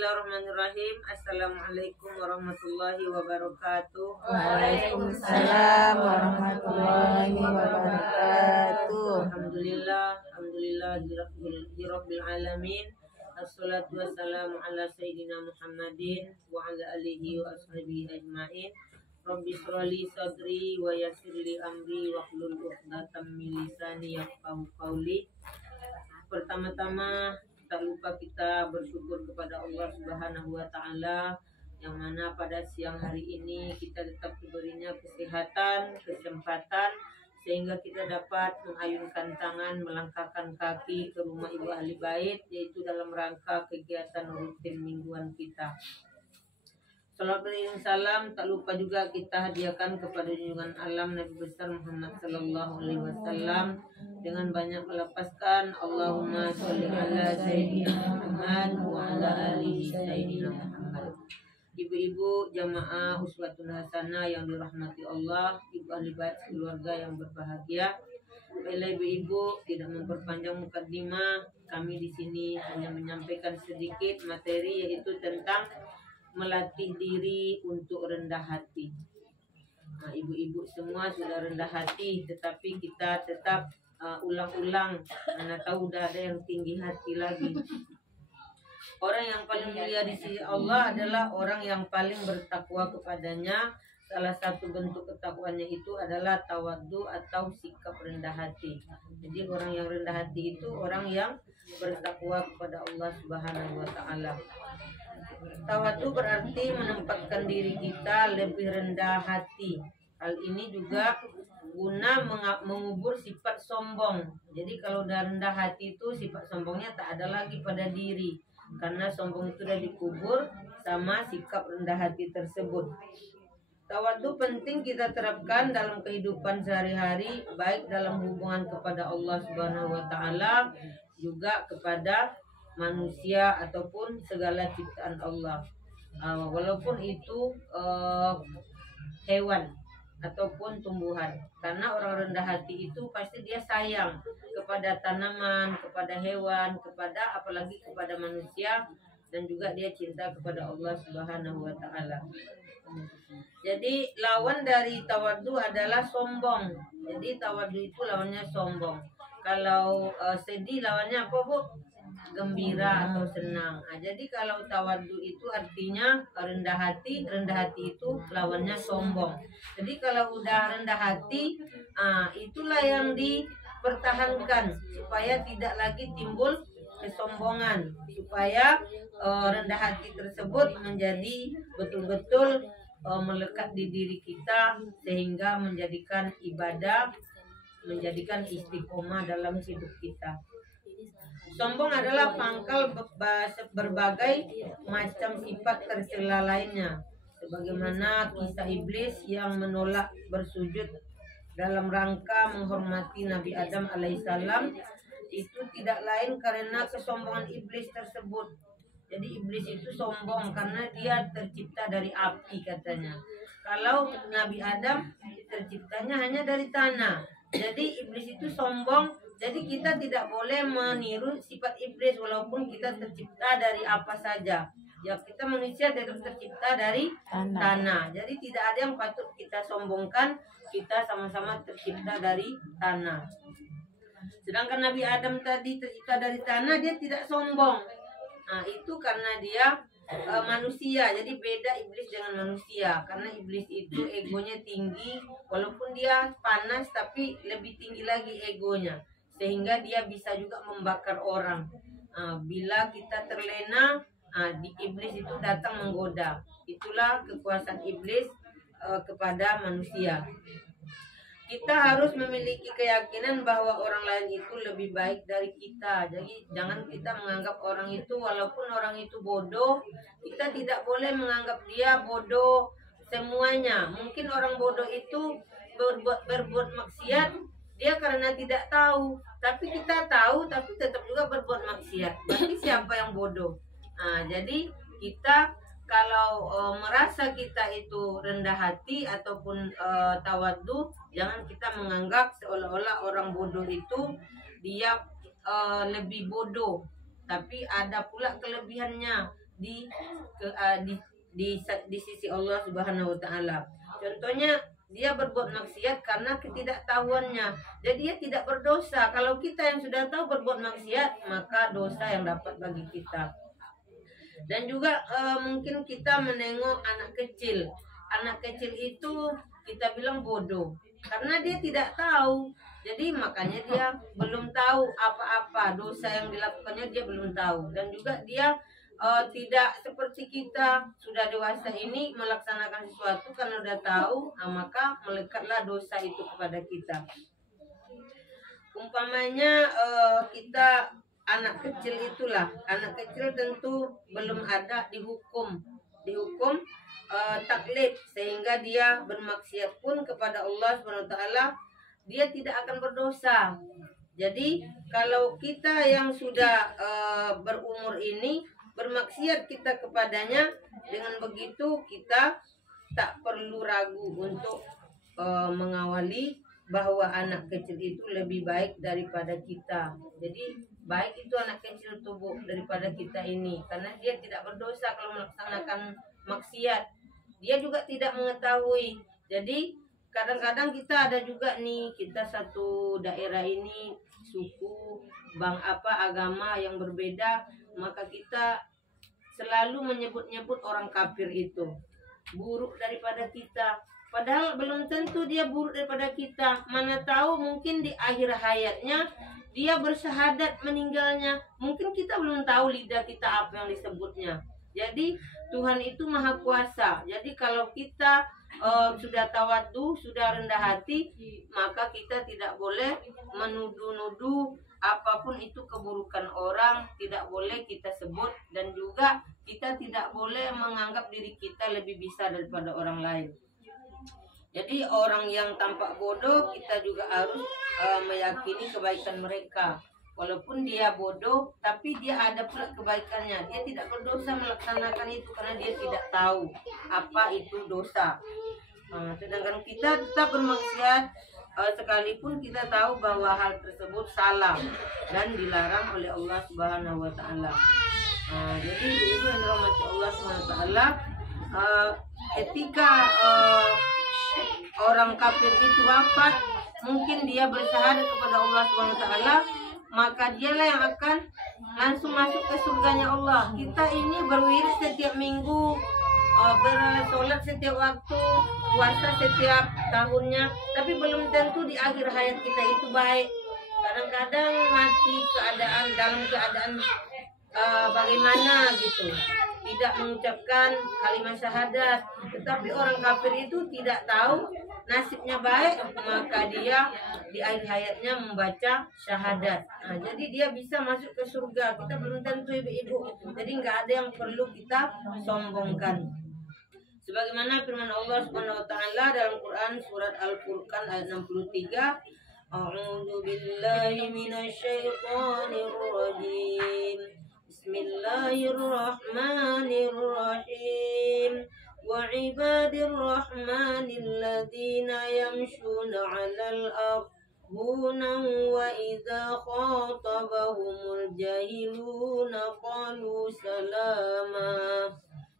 Bismillahirrahmanirrahim. Assalamualaikum warahmatullahi wabarakatuh. Waalaikumsalam warahmatullahi wabarakatuh. Alhamdulillah rabbil alamin. Assalatu wassalamu ala sayyidina Muhammadin wa ala alihi wa ashabihi ajmain. Rabbi shrahli sadri wa yassirli amri wa hlul 'uqdatam min lisani yafqahu qawli. Pertama-tama tak lupa kita bersyukur kepada Allah Subhanahu wa taala yang mana pada siang hari ini kita tetap diberinya kesehatan, kesempatan sehingga kita dapat mengayunkan tangan, melangkahkan kaki ke rumah ibu ahli bait, yaitu dalam rangka kegiatan rutin mingguan kita. Salawat dan salam tak lupa juga kita hadiahkan kepada junjungan alam Nabi besar Muhammad sallallahu alaihi wasallam dengan banyak melepaskan Allahumma sholli ala sayyidina Muhammad wa ala alihi sayyidina Muhammad. Ibu-ibu jamaah uswatun hasanah yang dirahmati Allah, ibu ahli bait keluarga yang berbahagia. Baiklah ibu-ibu, tidak memperpanjang mukadimah, kami di sini hanya menyampaikan sedikit materi yaitu tentang melatih diri untuk rendah hati. Nah, ibu-ibu semua sudah rendah hati, tetapi kita tetap ulang-ulang, karena tahu udah ada yang tinggi hati lagi. Orang yang paling mulia di sisi Allah adalah orang yang paling bertakwa kepadanya. Salah satu bentuk ketakwaannya itu adalah tawadhu atau sikap rendah hati. Jadi orang yang rendah hati itu orang yang bertakwa kepada Allah Subhanahu wa taala. Tawadhu berarti menempatkan diri kita lebih rendah hati. Hal ini juga guna mengubur sifat sombong. Jadi kalau udah rendah hati itu sifat sombongnya tak ada lagi pada diri, karena sombong itu sudah dikubur sama sikap rendah hati tersebut. Tawadhu penting kita terapkan dalam kehidupan sehari-hari, baik dalam hubungan kepada Allah Subhanahu wa taala, juga kepada manusia ataupun segala ciptaan Allah. Walaupun itu hewan ataupun tumbuhan, karena orang rendah hati itu pasti dia sayang kepada tanaman, kepada hewan, kepada apalagi kepada manusia, dan juga dia cinta kepada Allah Subhanahu wa taala. Jadi lawan dari tawadhu adalah sombong. Jadi tawadhu itu lawannya sombong. Kalau sedih lawannya apa, Bu? Gembira atau senang. Jadi kalau tawadhu itu artinya rendah hati itu lawannya sombong. Jadi kalau udah rendah hati, itulah yang dipertahankan supaya tidak lagi timbul kesombongan, supaya rendah hati tersebut menjadi betul-betul melekat di diri kita sehingga menjadikan ibadah, menjadikan istiqomah dalam hidup kita. Sombong adalah pangkal berbagai macam sifat tercela lainnya, sebagaimana kisah iblis yang menolak bersujud dalam rangka menghormati Nabi Adam alaihissalam. Itu tidak lain karena kesombongan iblis tersebut. Jadi iblis itu sombong karena dia tercipta dari api katanya. Kalau Nabi Adam terciptanya hanya dari tanah. Jadi iblis itu sombong. Jadi kita tidak boleh meniru sifat iblis walaupun kita tercipta dari apa saja. Ya, kita manusia tetap tercipta dari tanah. Jadi tidak ada yang patut kita sombongkan. Kita sama-sama tercipta dari tanah. Sedangkan Nabi Adam tadi tercipta dari tanah, dia tidak sombong. Nah, itu karena dia manusia. Jadi beda iblis dengan manusia. Karena iblis itu egonya tinggi, walaupun dia panas tapi lebih tinggi lagi egonya, sehingga dia bisa juga membakar orang. Bila kita terlena, iblis itu datang menggoda. Itulah kekuasaan iblis kepada manusia. Kita harus memiliki keyakinan bahwa orang lain itu lebih baik dari kita. Jadi jangan kita menganggap orang itu, walaupun orang itu bodoh, kita tidak boleh menganggap dia bodoh semuanya. Mungkin orang bodoh itu berbuat maksiat, dia karena tidak tahu. Tapi kita tahu, tapi tetap juga berbuat maksiat. Berarti siapa yang bodoh? Jadi kita kalau merasa kita itu rendah hati ataupun tawadhu, jangan kita menganggap seolah-olah orang bodoh itu dia lebih bodoh. Tapi ada pula kelebihannya. di sisi Allah Subhanahu wa taala. Contohnya dia berbuat maksiat karena ketidaktahuannya. Jadi dia tidak berdosa. Kalau kita yang sudah tahu berbuat maksiat, maka dosa yang dapat bagi kita. Dan juga mungkin kita menengok anak kecil. Anak kecil itu kita bilang bodoh karena dia tidak tahu. Jadi makanya dia belum tahu apa-apa dosa yang dilakukannya, dia belum tahu. Dan juga dia tidak seperti kita sudah dewasa ini melaksanakan sesuatu karena udah tahu, maka melekatlah dosa itu kepada kita. Umpamanya kita anak kecil itulah, anak kecil tentu belum ada dihukum taklid, sehingga dia bermaksiat pun kepada Allah SWT, dia tidak akan berdosa. Jadi kalau kita yang sudah berumur ini bermaksiat kita kepadanya, dengan begitu kita tak perlu ragu untuk mengawali bahwa anak kecil itu lebih baik daripada kita. Jadi baik itu anak kecil tubuh daripada kita ini, karena dia tidak berdosa kalau melaksanakan maksiat. Dia juga tidak mengetahui. Jadi kadang-kadang kita ada juga nih, kita satu daerah ini, suku, agama yang berbeda, maka kita selalu menyebut-nyebut orang kafir itu buruk daripada kita. Padahal belum tentu dia buruk daripada kita. Mana tahu mungkin di akhir hayatnya dia bersyahadat meninggalnya. Mungkin kita belum tahu lidah kita apa yang disebutnya. Jadi Tuhan itu maha kuasa. Jadi kalau kita sudah tawadu, sudah rendah hati, maka kita tidak boleh menuduh-nuduh apapun itu keburukan orang, tidak boleh kita sebut. Dan juga kita tidak boleh menganggap diri kita lebih bisa daripada orang lain. Jadi orang yang tampak bodoh, kita juga harus meyakini kebaikan mereka. Walaupun dia bodoh, tapi dia ada pula kebaikannya. Dia tidak berdosa melaksanakan itu karena dia tidak tahu apa itu dosa. Sedangkan kita tetap bermaksiat sekalipun kita tahu bahwa hal tersebut salah dan dilarang oleh Allah Subhanahu wa taala. Jadi ibu yang dirahmati Allah Subhanahu wa taala, ketika orang kafir itu wafat, mungkin dia bersyahadat kepada Allah Subhanahu wa taala, maka dialah yang akan langsung masuk ke surganya Allah. Kita ini berwirid setiap minggu, bersolat setiap waktu, puasa setiap tahunnya, tapi belum tentu di akhir hayat kita itu baik. Kadang-kadang mati dalam keadaan bagaimana gitu, tidak mengucapkan kalimat syahadat. Tetapi orang kafir itu tidak tahu nasibnya baik, maka dia di akhir hayatnya membaca syahadat. Jadi dia bisa masuk ke surga. Kita belum tentu ibu-ibu. Jadi nggak ada yang perlu kita sombongkan. Sebagaimana firman Allah Subhanahu wa taala dalam Quran surat Al-Furqan ayat 63, A'udzu billahi minasyaitonir rajim. Bismillahirrahmanirrahim. Wa ibadir rahmanil ladzina yamshuna 'alal ardh hunan wa idza khatabahumul jahiluna qalu salama.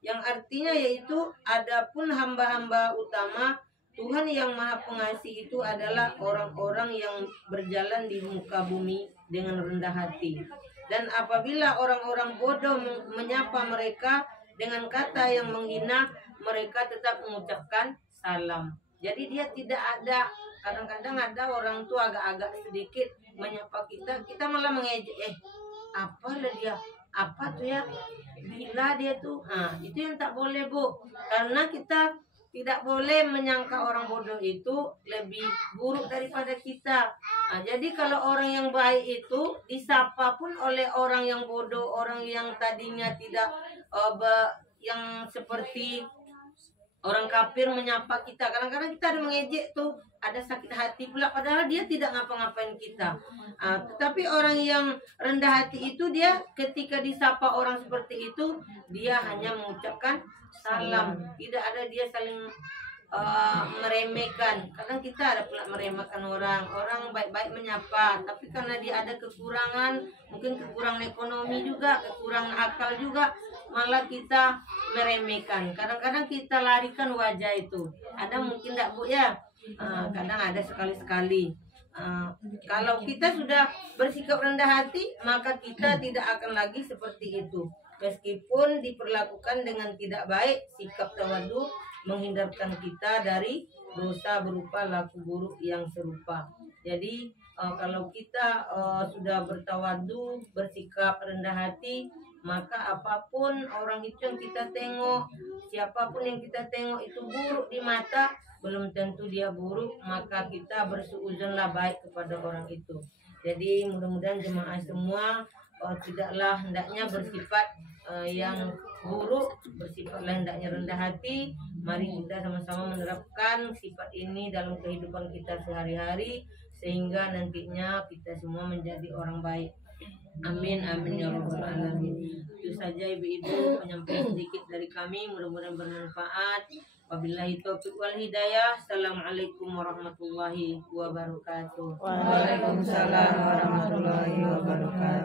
Yang artinya yaitu adapun hamba-hamba utama Tuhan yang Maha Pengasih itu adalah orang-orang yang berjalan di muka bumi dengan rendah hati. Dan apabila orang-orang bodoh menyapa mereka dengan kata yang menghina, mereka tetap mengucapkan salam. Jadi dia tidak ada, kadang-kadang ada orang tua agak-agak sedikit menyapa kita, kita malah mengejek, apalah dia, apa tuh ya, gila dia tuh. Itu yang tak boleh, Bu. Karena kita tidak boleh menyangka orang bodoh itu lebih buruk daripada kita. Jadi kalau orang yang baik itu disapa pun oleh orang yang bodoh, orang yang tadinya tidak yang seperti orang kafir menyapa kita. Kadang-kadang kita ada mengejek tuh, ada sakit hati pula, padahal dia tidak ngapa-ngapain kita. Tetapi orang yang rendah hati itu, dia ketika disapa orang seperti itu, dia hanya mengucapkan salam. Tidak ada dia saling meremehkan. Kadang kita ada pula meremehkan orang baik-baik menyapa, tapi karena dia ada kekurangan, mungkin kekurangan ekonomi juga, kekurangan akal juga, malah kita meremehkan. Kadang-kadang kita larikan wajah itu. Ada mungkin enggak Bu ya? Kadang ada sekali-sekali. Kalau kita sudah bersikap rendah hati, maka kita tidak akan lagi seperti itu. Meskipun diperlakukan dengan tidak baik, sikap tawadu menghindarkan kita dari dosa berupa laku buruk yang serupa. Jadi kalau kita sudah bertawadu, bersikap rendah hati, maka apapun orang itu yang kita tengok, siapapun yang kita tengok itu buruk di mata, belum tentu dia buruk, maka kita bersuudzonlah baik kepada orang itu. Jadi mudah-mudahan jemaah semua tidaklah hendaknya bersifat yang buruk, bersifatlah hendaknya rendah hati. Mari kita sama-sama menerapkan sifat ini dalam kehidupan kita sehari-hari, sehingga nantinya kita semua menjadi orang baik. Amin amin ya rabbal alamin. Itu saja ibu-ibu penyampaian sedikit dari kami, mudah-mudahan bermanfaat. Wabillahi taufiq wal hidayah. Assalamualaikum warahmatullahi wabarakatuh. Waalaikumsalam warahmatullahi wabarakatuh.